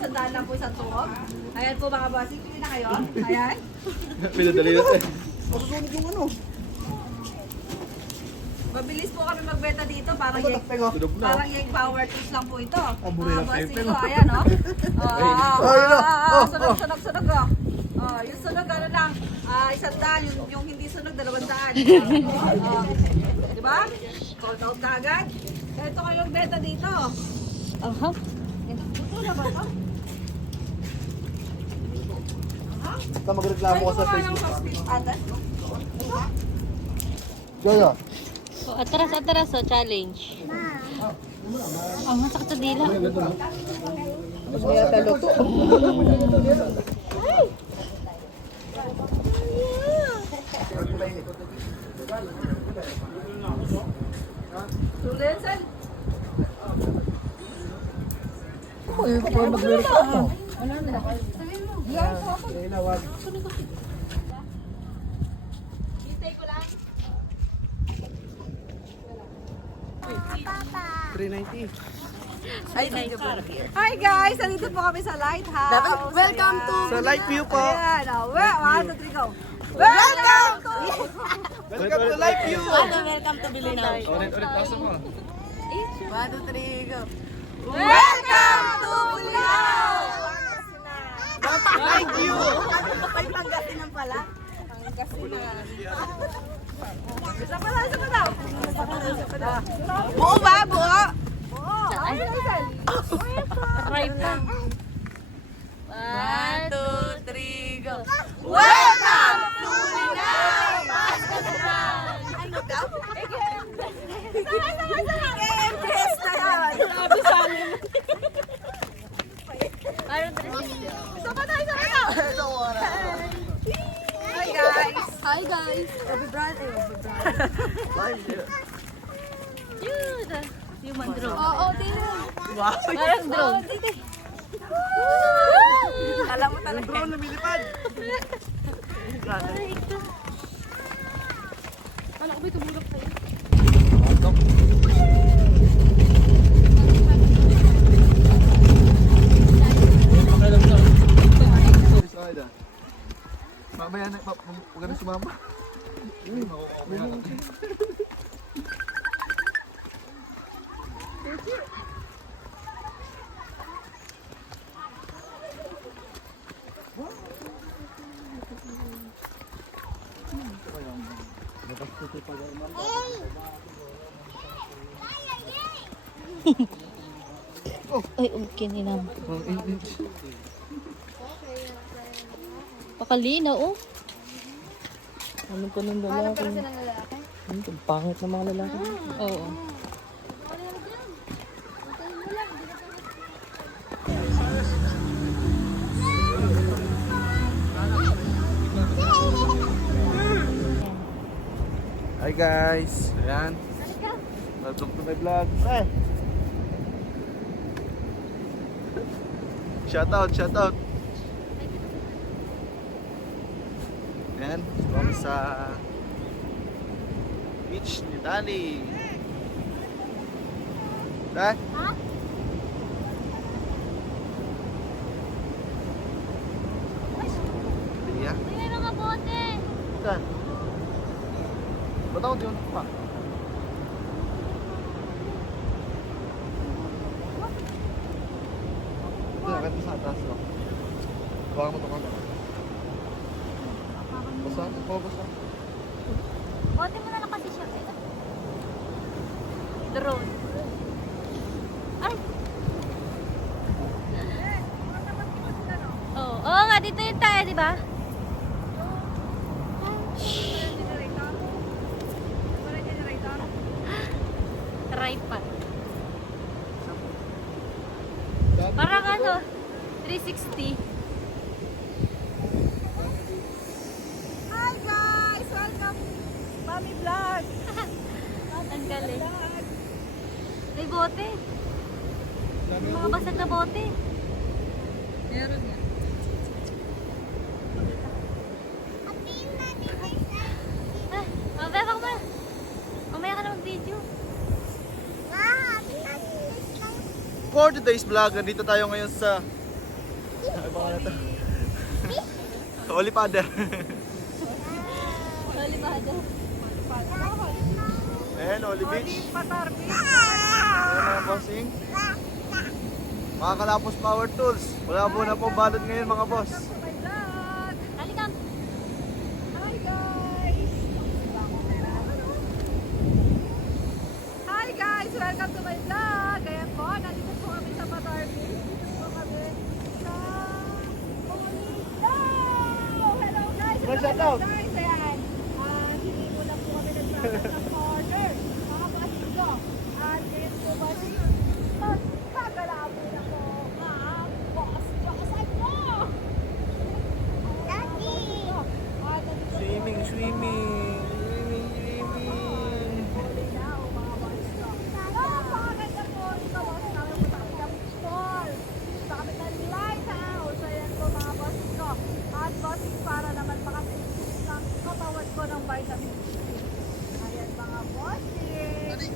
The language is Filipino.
100 lang po isang tuwog. Ayan po mga bossing, pili na kayo. Ayan. Pinadali natin. Masusunod yung ano. Mabilis po kami magbenta dito, parang yung Tunog na. parang yung power tools lang po ito. Aburi ng bossing pepe, ko, no? ayan o. Ayun, oh. Sunog, sunog, sunog o. Yung sunog, ano lang, 100, yung hindi sunog, 200. Diba? Sold out na agad. Ito kayo magbenta dito. Aha. Ito na ba ito? Basta magreklamo ko sa Facebook. Ate? Gaya. So, atras, so challenge. Ang masakit sa dila. Mas may atalo to. Tulensan? Ako eh, kung magreklamo. Hintay ko lang. 390. Hi guys! Nandito po kami sa Lighthouse. Welcome to... Sa light view po. Ayan, one, two, three, go. Welcome to... Welcome to light view. Welcome to Bilinaw. Ulit kaso mo. 1, 2, 3, go. Welcome to Bulao! Light view. Ay, Pangasinan pala. Pangasinan. Isa pa daw, isa pa daw. Buo ba? Buo? Buo. Ay, Lizel. Try pa. 1, 2, 3, go. Welcome to Bulao! Ano daw? Game fiesta yan. Sabi sa amin. Parang Isa pa daw, isa pa daw. Hi guys. Hi guys. Human drone. Oo, tingnan. Wow. Parang drone. Alam mo talaga. Drone lumilipad. Kala ko ba tumulog sa'yo? Mamaya na, huwag na sumama. Ay, okay nila. Pakalina, oh. Ano pa ng lalaki? Ang pangit na mga lalaki. Oo. Hi guys. Ayan. Welcome to my vlog. Shout out, shout out. Ayan, kami sa beach ni Dali. Ha? Iya. Tingnan mga bote. Saan? Ba't ako diyon pa? Ito, nakita sa atas. Baka mo ito ka na. Basta? Oo, basta. Bote mo na lang kasi siya. Drone. Ay! Oo nga, dito yung tayo, di ba? Tripod. Parang ano, 360. Hi guys! Welcome Mami Vlog! Ang galing. May bote. Mga basag na bote. Meron yan. Mamaya ka ba? Mamaya ka na mag-video. For today's vlog, nandito tayo ngayon sa Baka na to. Holy Father. Holy Father. Ayan, Holy Beach. Holy Patar Beach. Ayan mga bossing. Mga Kalapos Power Tools. Wala po na po balot ngayon mga boss. Welcome to my vlog. Halika. Hi guys! Hi guys! Welcome to my vlog! Ayan po, nandito po kami sa Patar Beach. Dito po kami sa Bonito! Hello guys! Shout out. Guys, ayan. Hindi mo lang po kami nagsasak ng order. Mga basis ko. At yes po basis. Magkagalabo na po. Boss Joseph po! Swimming, swimming. Para naman makasisis ng katawan ko ng vitamin C. Ayan mga bossing.